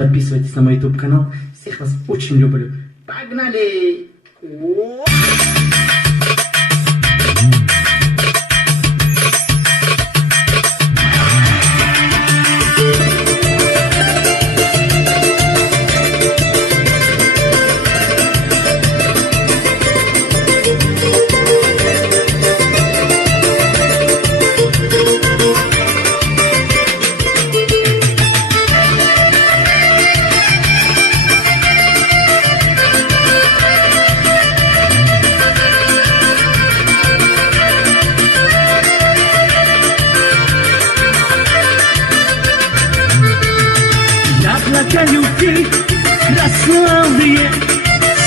подписывайтесь на мой YouTube канал. Всех вас очень люблю. Погнали! Яблоко любви красновые,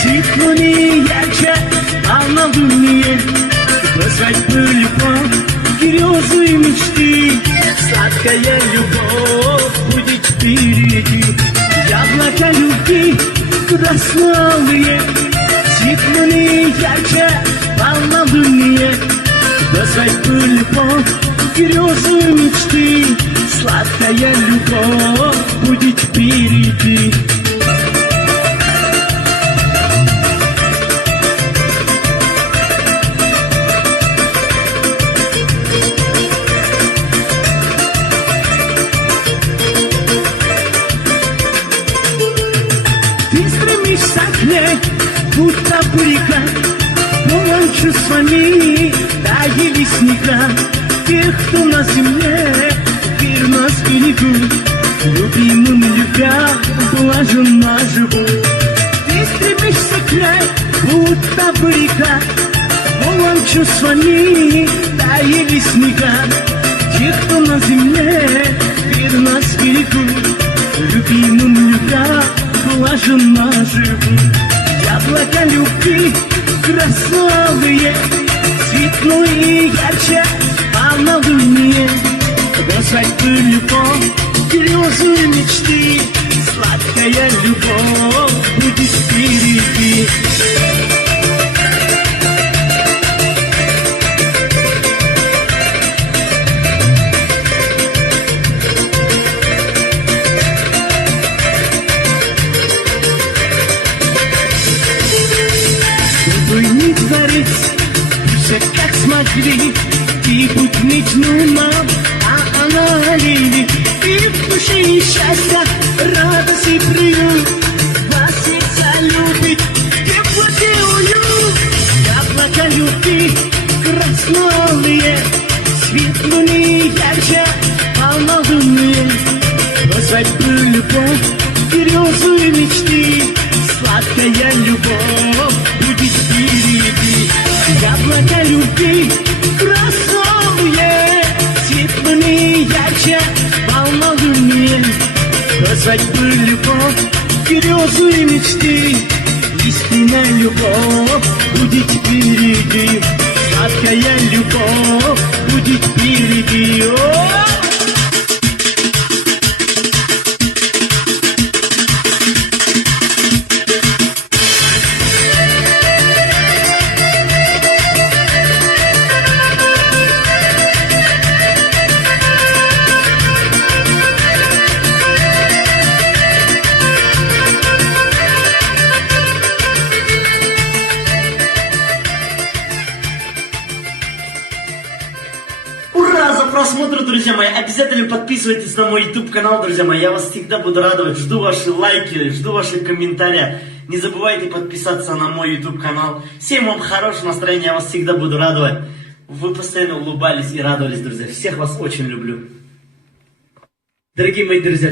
светлые ярче полнолуние. Бросать бы любовь, грезы и мечты, сладкая любовь будет впереди. Яблоко любви красновые, светлые ярче полнолуние. Бросать бы любовь, грезы и мечты, сладкая любовь будет впереди. Ты стремишься к ней, будто бурика, полон чувствами, да и лесника. Тех, кто на земле верно сберегут, любимым любя, блаженно живут. Ты стремишься к ней, будто бурика, полон чувствами, да и лесника. Тех, кто на земле верно сберегут, любимым любя, блаженно живут. Яблоко любви красновые, светлые ярче полнолуние. Бросать бы любовь, грезы и мечты, сладкая любовь будет впереди. Чтобы не творить, все как смогли, и путь мечту нам, а она лили. И в душе счастья, радость и приют, вас сердца любит, теплоте уют. Яблоко любви красновые, светлые ярче полнолуние. Бросать бы любовь, грезы и мечты, сладкая любовь будет впереди. Яблоко любви красновые, светлые ярче полнолуние. Бросать бы любовь, грезы и мечты, истинная любовь будет впереди. Сладкая любовь будет впереди. Ура за просмотр, друзья мои! Обязательно подписывайтесь на мой YouTube канал, друзья мои. Я вас всегда буду радовать. Жду ваши лайки, жду ваши комментарии. Не забывайте подписаться на мой YouTube канал. Всем вам хорошего настроения, я вас всегда буду радовать. Вы постоянно улыбались и радовались, друзья. Всех вас очень люблю. Дорогие мои друзья,